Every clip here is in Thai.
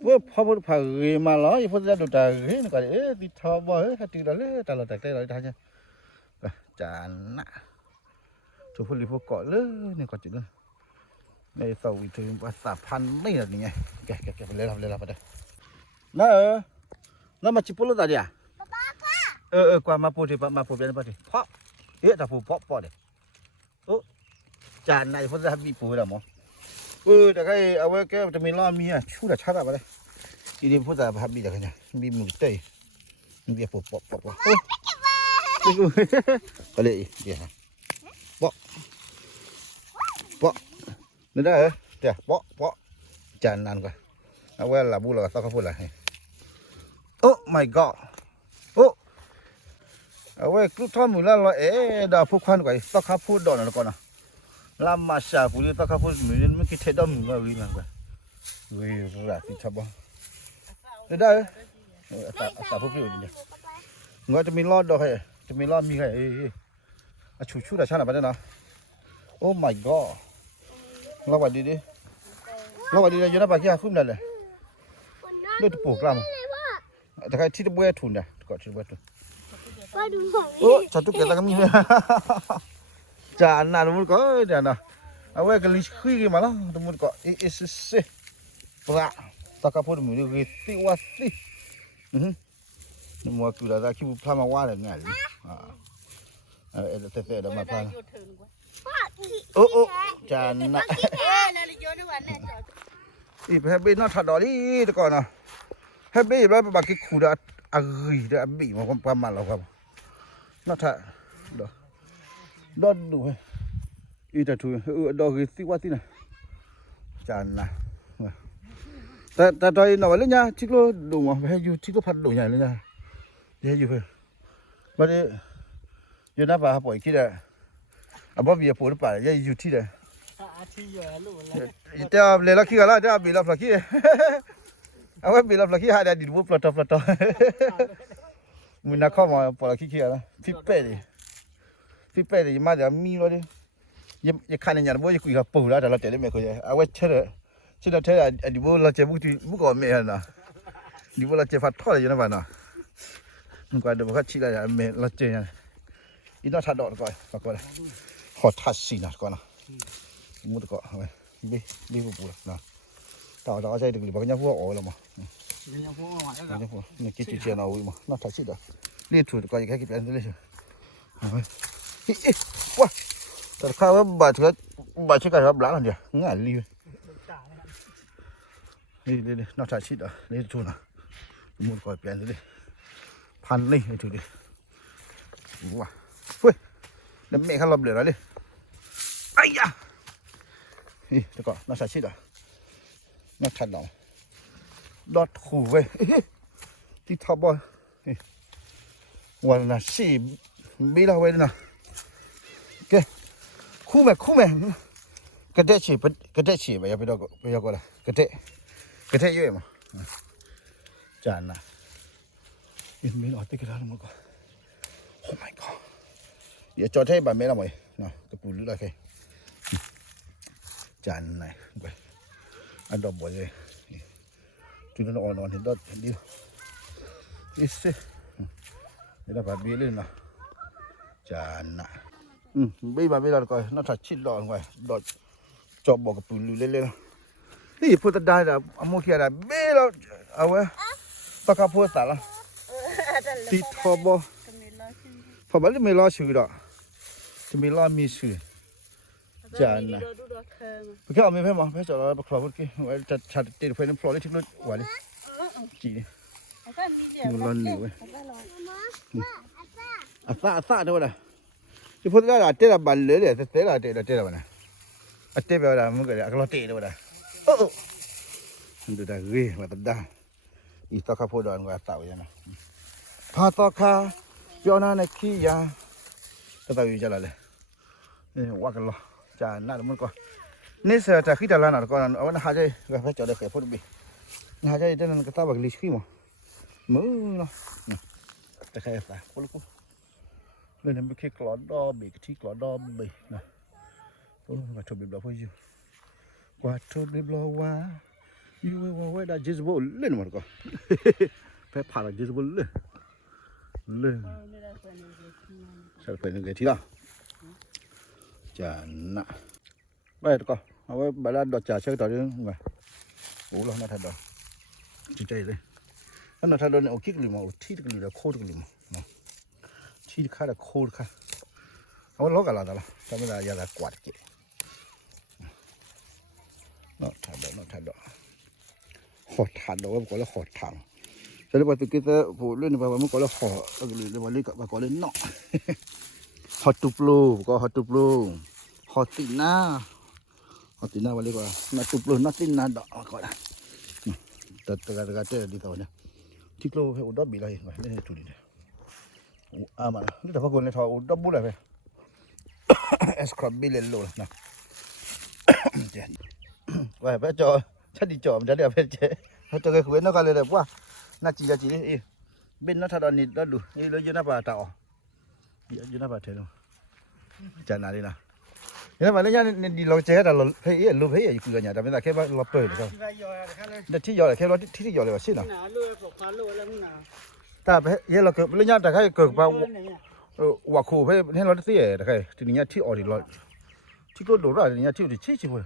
vừa phá vừa phá người mà nó như phá ra đồ trà người nó gọi ế đi thò bò ế hạt tiền đó lấy ta là tay lại thay nha chán nè chú phá li phá cọ lớn này còn chuyện nữa này sau vì thứ ba sạpพันนี่แหละนี่ไงแกไปเลยไปเลยnó mà chỉ phô lô gì à qua mà phô thì mà phô bên bên thì phó ế ta phô đấy chán này phô ra bị phô rồi màแต่ก็เอาไว้แกจะมีล้อมีอ่ะชูแต่ชัดอะไปเลยทีนี้พูดแต่พับบีแต่กันเนี่ยมีมือเตยมีเบียร์ปอกโอ้ยไปเลยเดี๋ยวปอกนี่ได้เหรอเดี๋ยวปอกจานนานกว่าเอาไว้ลาบูเราต้องเขาพูดอะไรโอ้ my god โอ้เอาไว้กรุ๊ปท่อมือแล้วเราดาวพูดควันกว่าต้องเขาพูดดอนอะไรก่อนนะลำมาชาปุริตะข้าพูดเหมือนไม่คิดเท่ดำก็วิ่งกันวิ่งรัดที่ชับบ่ได้สาพูดอยู่นี่งั้นจะมีรอดดอกให้จะมีรอดมีใครชูแต่ชาหน้าไปได้นะโอ้ my god เราวัดดีอยู่นะปากกี้ฟุ้งนั่นเลยด้วยตัวปลูกลำแต่ใครที่จะบัวทุนเนี่ยก็ที่บัวทุนโอ้ชัดทุกอย่างก็มีจานน่ะทุกคนก็เดี๋ยวนะเอาไว้กันลิคุยกันมาแล้วทุกคนก็สิปลาตะกับพูดมือดูสิว่าสินี่มัวคือเราคิดว่าพามาว่าอะไรเงี้ยแต่เดี๋ยวมาพาโอ้จานน่ะอีเฮบี้น่าถัดดอลี่ตะก่อนนะเฮบี้แล้วบางทีขูดอะไรเดี๋ยวบี้มาความประมาณเราครับน่าถัดดอดูอีแต่ถูดอกสิว่าสินะจานนะแต่ตอนนี้หน่อยเลยนะชิคโลดูมาให้อยู่ชิคโลพัดดูใหญ่เลยนะเดี๋ยวอยู่เพื่อวันนี้อยู่หน้าป่าปล่อยคิดอะบ่มีปวดป่าอย่าอยู่ที่เด้เดี๋ยวเลยลักขี้กันแล้วเดี๋ยวมีลักขี้เอาไว้มีลักขี้หาได้ดิบุปลามันน่าเข้ามาปล่อยขี้กันแล้วฟิปเป้ดิมาเดี๋ยวมีเลยยังคันยังบ่ยังคุยกับปู่แล้วแต่เราจะได้ไม่คุยเอาไว้เชื่อเธอดิบุเราจะบุก่อนไม่เห็นนะดิบุเราจะฟัดท่ออยู่นะบ้านนะมันก็เดี๋ยวมันก็ชี้ได้ไม่เราเจออีน่าทัดดอกก่อนเลยขอทัดสีนะก่อนนะมุดก่อนเอาไว้บีปู่นะต่อใจดึงหรือว่ายังพวกอ๋อแล้วมั้งยังพวกนี่คิดจุดเชียร์เอาอีกมั้งน่าทัดสีเด้อเลี้ยถูกก่อนยังแค่คิดเป็นเลยเอาไว้ว้าแต่ข้าวบาดเจ็บกับหลังเดียวง่ายเลยนี่น่าจะชิดอ่ะนี่ชูนะมุดก่อยเปลี่ยนเลยพันเลยถูกดิว้าเฮ้ยน้ำเมฆเขาลบเหลือเลยไอ้ยานี่เดี๋ยวก่อนน่าจะชิดอ่ะน่าทันหน่อยดอดขู่เว้ยที่ท็อปบอยวันละ4ปีแล้วเว้ยนะโอเคคู่แม่กระเดะฉีไปอย่าไปดอกไปยากละกระเดะเยอะมั้งจานนะอินมีออติกระดานมั้งก็โอ้ my god เดี๋ยวจอดให้บ้านแม่ละมั้ยนะกระปุกหรืออะไรจานไหนไปอันดอกบัวเลยจุดนั้นอ่อนเห็นดอกเห็นดิอิสินี่เราแบบนี้เลยนะจานนะบีบาก่อนน่าจะชิดดอกไว้ดอกจอบบอกกับปืนเล่นๆนี่พูดได้แล้วอามุขยาได้บีแล้วเอาไว้ตะกับพูดสาระติดทอบพอบ้านจะไม่รอชื่อดอกจะไม่รอมีชื่อจานนะเพื่อเอาไม่เพิ่มมั้งเพื่อจะรอประกอบกี้ไว้จะชัดเจนไฟน้ำพลอยที่รถหวานจีมันร้อนอยู่เว้ยอาซาด้วยนะที่พูดได้ละเจ้าบัลเลยเจ้าละเจ้านะเจ้าแบบนั้นมึงก็อยากรอเจ้าด้วยนะโอ้ดูได้เว้ยมาตัดได้อีตาข้าพูดดอนว่าเต่าอย่างนั้นพาตาข้าเปียวนาในขี้ยาก็เต่าอยู่จะละเลยนี่ว่ากันหรอจานนั่นมันก็นี่เสียจากขี้จะละนั่นก็นั่นเอาหน้าหายใจก็ไปจอดเลยแค่พูดบีหายใจเดี๋ยวนั้นก็ตาบักลิชิมั้งมือเนาะแต่แค่ตาพูดลูกเลยนั่นไม่แค่กลอดดอบีที่กลอดดอบีนะโอ้กว่าทุบบีบเราพูดอยู่กว่าทุบบีบเราว่า ยูว่าได้เจสโบเล่นมาก่อนไปผ่านเจสโบเล่นใช่เป็นไงที่ละจ้าน่ะไปก่อนเอาไว้บาลานดอกจ่าเช็คต่อเรื่องไงโอ้เราหน้าทัดดอกจริงใจเลยหน้าทัดดอกเนี่ยโอ้คิดกันเลยมั้งที่กันเลยโคตรกันเลยมั้งที่ข้าได้โคตรข้าเอาล็อกกันละทำไมล่ะอย่าได้กวาดเกะน่าทัดดอกขอทานดอกว่าก็แล้วขอทางใช่ไหมว่าตะกี้แต่ผู้เล่นไปว่ามันก็แล้วขอแล้วก็เลยว่าเล่นกับก็เล่นเนาะฮอตตุปลูก็ฮอตตุปลูฮอตติน่าว่าเล่นว่านาตุปลูนาติน่าดอกก็ได้แต่ดีต่อเนี่ยที่เราให้อุดรบีอะไรมาเล่นให้ทุนเนี่ยมานี่แต่พวกคนเนี่ยทออุดรบุอะไรไปเอสครัมบิเลนโลนะเจ๊ว่าไปจอชัดดีจอมจะเรียกไปเจ๊เขาจะเคยคุยนักการเลยว่าน่าจีนี่เป็นนักทดานนี่ดูนี่เราอยู่หน้าป่าต่ออยู่หน้าป่าเท่านั้นจานอะไรนะเนี่ยมาเลยเนี่ยดีเราเจ๊แต่เราเฮ้ยลูกเฮ้ยอยู่กันเนี่ยแต่ไม่ได้แค่ว่าเราเปิดเลยครับแต่ที่ย่อเลยแค่เราที่ย่อเลยว่าสินะแต่เฮ้ยเราเกิดเรื่องแต่แค่เกิดว่าว่าคู่เฮ้ยให้เราที่แต่แค่ทีนี้ที่ออดิเราที่ก็ดูเราทีนี้ที่อยู่ที่ชิบุ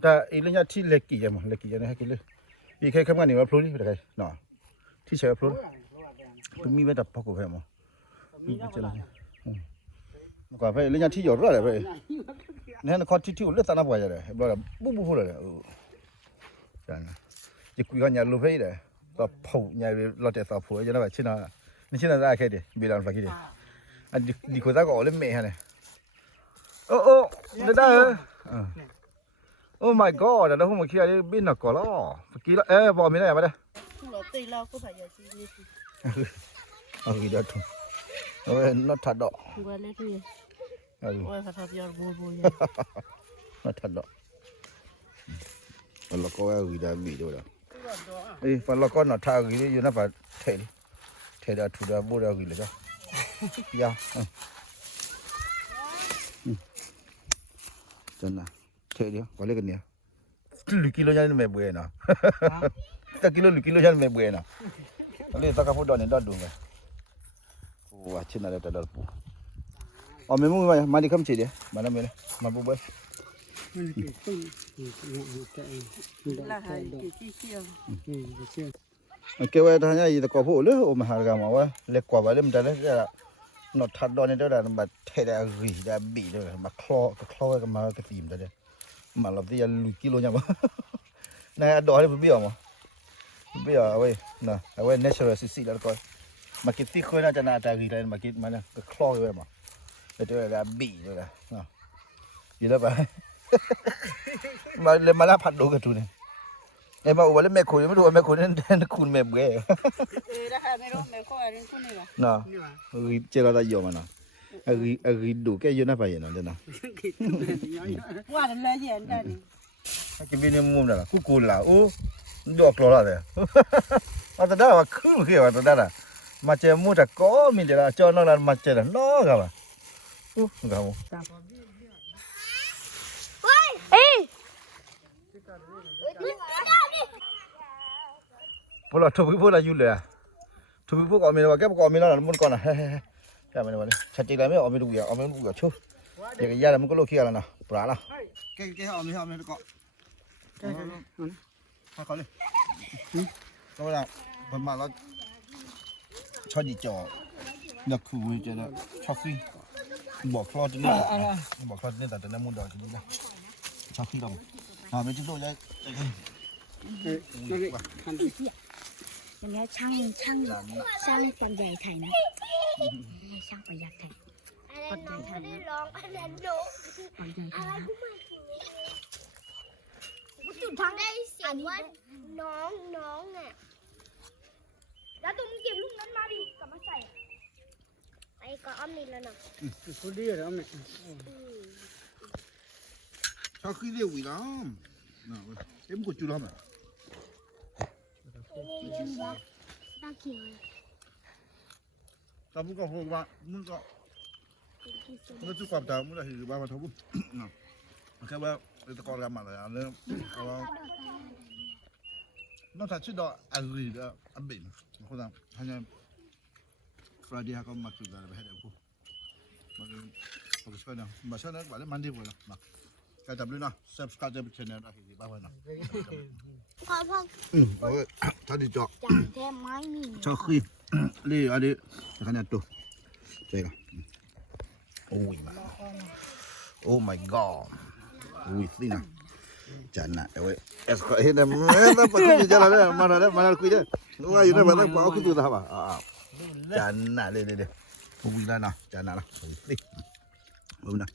แต่อีเรื่องที่เล็กกี่ยังมั้งเล็กกี่ยังให้กินเลยอีแค่คำงานนี่ว่าพลุนี่แต่แค่เนาะที่ใช้พลุเป็นมีไว้ดับพักกูเพิ่มมั้งมีเจริญก็ไปเรื่องที่ย่อเราเลยไปเนี่ยนครที่เลือดตาหน้าบ่อยเลยเราบุบเลยจ้านะจะคุยกันอย่างรู้ไปเลยก็ผูอย่างเราจะสอบผูจะได้แบบชินะนี่ชินะได้แค่ดิบีรันฟังกี่ดิอันดีคนตาก็เล่นเมย์ฮะเนี่ยโอ้ได้โอ้ my god แต่เราคงมาคิดอะไรบินหนักกว่าล้อกี่ละบอกไม่ได้มาได้เราตีเราก็พยายามจีเอากี่เดือนทุ่งเอาน็อตถัดดอกกูเลยที่โอ้ยขัดยอดบูน็อตถัดดอกมันเราก็ว่ากี่เดือนบีด้วยมันเราก็น็อตถัดกี่อยู่น่าป่ะเทดาทุดาบูดากี่เลยจ้ะยาจันนะเทเดียวก็เล็กกันเนี่ยกิโลยันไม่เบื่อนะแต่กิโลยันไม่เบื่อนะอะไรตะกับพูดดอนนี่ดอดดูไงโอ้ว่าชินอะไรแต่ดอดปูอ๋อไม่มุ่งมาดิคำเฉยเดียวมาแล้วไม่เลยมาปุ๊บไปเกี่ยวกับทางนี้ตะกับพูดเลยโอ้มาหากรรมว่าเล็กกว่าเลยมันจะเล็กจะนอทัดดอนนี่เดี๋ยวมันเทได้รีได้บีได้มาคลอกันมากระตีมได้มาเราที่จะลุยกิโลยังบ่นายดอกนี่เบี้ยมั้งเบี้ยเอาไว้นะเอาไว้ natural สิแล้วก็มาคิดที่คนน่าจะน่าตาดีเลยมาคิดมันนะก็คล้อยไว้มาเดี๋ยวจะบีเลยนะอยู่แล้วไปมาเลยมาลาผัดดูกันทุนไอ้มาวันนี้แม่คุยไม่รู้ว่าแม่คุยนั่นคุณแม่เบื่อได้ค่ะไม่รู้แม่ก็อะไรคุณนี่วะน่ะเจอเราได้ยอมนะดูแกอยู่หน้าไปอย่างนั้นเด้อนะว่าเลยเย็นได้กินบินมุมนั่นล่ะกูล่ะโอ้ดอกโลละเด้อตาดาว่าคือคือว่าตาดามาเจอมูตะก็มีเดละจอนละมาเจอละน้อกะว่ากะบ่เฮ้ยพวกเราทุบพวกเราอยู่เลยทุบพวกอเมริกาแกพวกอเมริกามันก่อนนะแกไม่ได้วันนี้ชัดเจนเลยไม่อเมริกาอเมริกาชูอย่างยาแล้วมันก็โลกี้แล้วนะปลาละแกอเมริกาเขาเลยก็เวลาประมาณแล้วชอบดีจ่อนักขู่จะนะชอบขี้บอกคลอดนี่บอกคลอดนี่แต่น้ำมันดอกจะนี่นะชอบขี้เราไม่จิ้มโดนยังอย่างเงี้ยช่างความใหญ่ไทยนะช่างประหยัดไทยคนใหญ่ไทยร้องอันนั้นโดคนใหญ่ไทยจุดทั้งได้เสียงว่าน้องอ่ะแล้วตัวมึงเก็บลูกนั้นมาดิกลับมาใส่ไอ้ก็อ้อมนี่แล้วเนาะพูดดีแล้วแม่ชอบขี้เลี้ยวอีกแล้วนะเอ็มกดจุดแล้วมั้ยตาเขียวตาบุกก็หัวว่ามึงก็จุดความตามึงละเห็นว่ามันทบุนะแค่ว่า ตะกอนกันมาเลยอันนี้เอาน้องถ้าชื่อดอกอะไรเด้ออันเป็นคนนั้นฮะเนี่ยฟรายเดียก็มาจุดอะไรไปให้เดี๋ยวกูมันก็ช่วยนะมาช่วยนะวันนี้มันดีกว่านะก็จับเลยนะ subscribe จะเป็นช่องอะไรบ้างวะนะ พ่อ เอาถ้าดีจอก จานแท้ไม้นี่ ชอบคุยนี่อันนี้ขนาดตัวใช่ไหมโอ้ยมาโอ้ my god อุ้ยสินะจันนะเอ้ยเอสก็เห็นนะมันปะคุยจังเลยมาคุยเด้อว่าอยู่ได้มาได้ปะคุยตัวทำอ่ะจันนะเลยอุ้ยนะจันนะละอุ้ยสิอุ้ยนะ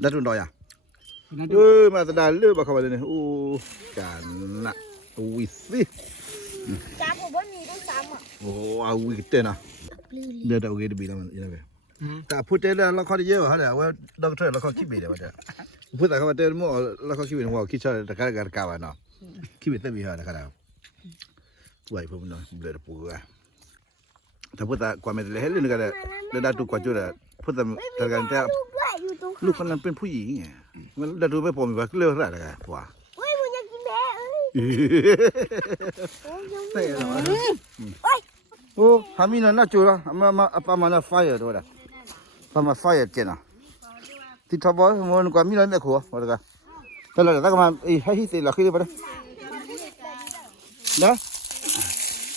ได้ทุนดอยอ่ะมาแสดงเรื่องมาเข้ามาเลยโอ้จันนะอุ้ยสิ จานผมว่ามีด้วยซ้ำอ่ะ โอ้เอาวิกเตนะเดี๋ยวเอาเกดบีแล้วมันยังไงแต่พูดเรื่องละครเยอะฮะเนี่ยว่าด็อกเตอร์ละครคิดบีเดี๋ยวว่าพูดแต่เขาว่าเรื่องมั่วละครคิดบีหัวคิดชอบแต่การกาวเนาะคิดบีเต็มบีฮะนะครับป่วยพวกมันเนาะเดือดปูอ่ะถ้าพูดแต่ความเป็นเรื่องนึงก็ได้เรื่องดัตุกว่าจุดอ่ะพูดแต่การแต่ ด้วยอยู่ตรง ลูกคนนั้นเป็นผู้หญิงไงมันดัตุไม่พอมีว่าเรื่องอะไรกันผัว เฮ้ยมึงอยากกินแม่เอ้ย โอ้ฮามีน่าจูละมาปามาน่าไฟอ่ะตัวละปามาไฟอ่ะเจน่ะที่ทับบอมันกว่ามีน่าไม่ขัวว่าละแต่ละแต่ก็มาให้เสร็จละคือไปเลยนะ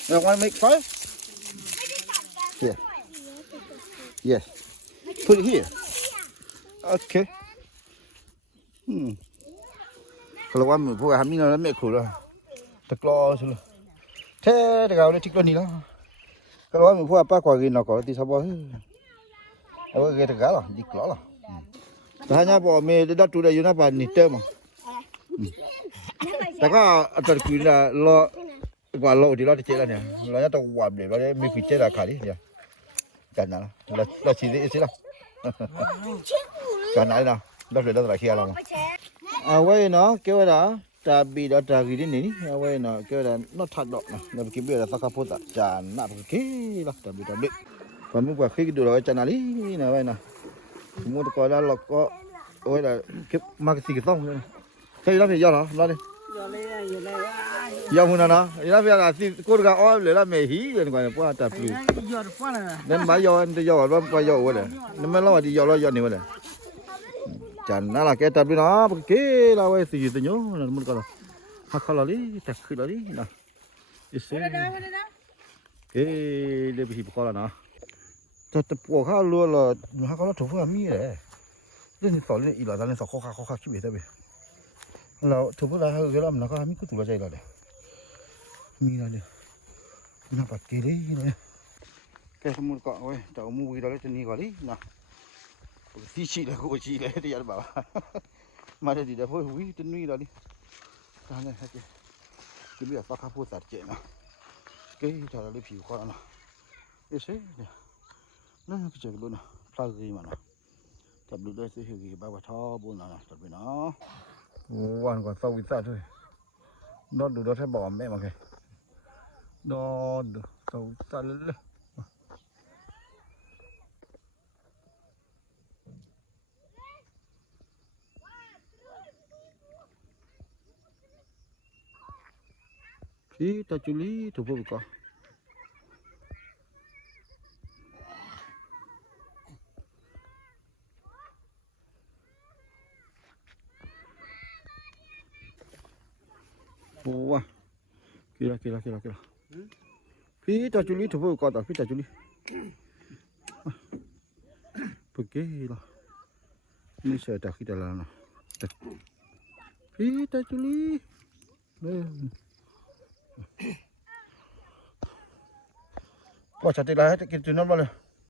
แล้วมันไม่ไฟ Yeah Yes Put it here Okay kalau kamu pun kami nak make cool lah teklo sulu thế thì kau ni tiklo ni lah kalau kamu pun apa kau gini nak kau ti sabar apa kita tegak lah diklo lah hanya bawa me dah tu dah yuna pan ni tem tak kau terkira lo kalau di lo di cek lah ni lo nya tu wab deh lo mi fikir lah kali dia jangan lah lo ciri isi lah jangan lah lo sudah terakhir lah awai no kêu là trà bì đó trà gì đến nỉ awai no kêu là nó thật đó nè cái bia là tao cắt phốt trà nạp cái đó trà bì còn muốn qua khi đồ đó trà nào đi nè awai nè mua được coi là lọc có awai là cái marketing cái tông cái đó thì do đó lo đi do muốn nó đó là thì cô gà oi lấy là mẹ hí rồi còn qua trà bì nên mà do anh do nó qua do awai này nên mà lo thì do này awai này chẳng là cái tập nó cái là cái gì tự nhớ là muốn coi là học khó là đi tập khi là đi nè cái để bị bỏ là nó tập bỏ khá luôn là học khó là thủ phương mi đấy nên sỏi lên ít là nên sỏi khó khăn chứ bị thế bị là thủ phương là cái làm nó có mi cứ thủ là dây là đấy mi là đấy nó bắt cái đấy này cái muốn cọ ơi tao mua cái đó lấy chân đi gọi đi nè tí chị là cô chị đấy thì anh bảo mà đây thì đã phơi húi trên núi rồi đi ra này cái bây giờ phát phơi sạch chết nào cái cho nó lấy phiếu con nào cái xế này nó cái chuyện luôn nào pha gì mà nó tập được đây sẽ hiểu gì bao thò buồn nào tập với nó quan còn sâu cái thôi nó được nó sẽ bỏ mẹ mà kìa nó được sâu xa lên Kita culi tu pun buka. Wah, kira. Kita culi tu pun buka tak? Kita culi. Pergi lah. Ini saya dah kita lah. Kita culi. Bỏ chặt lại hết cái thứ nó vào này.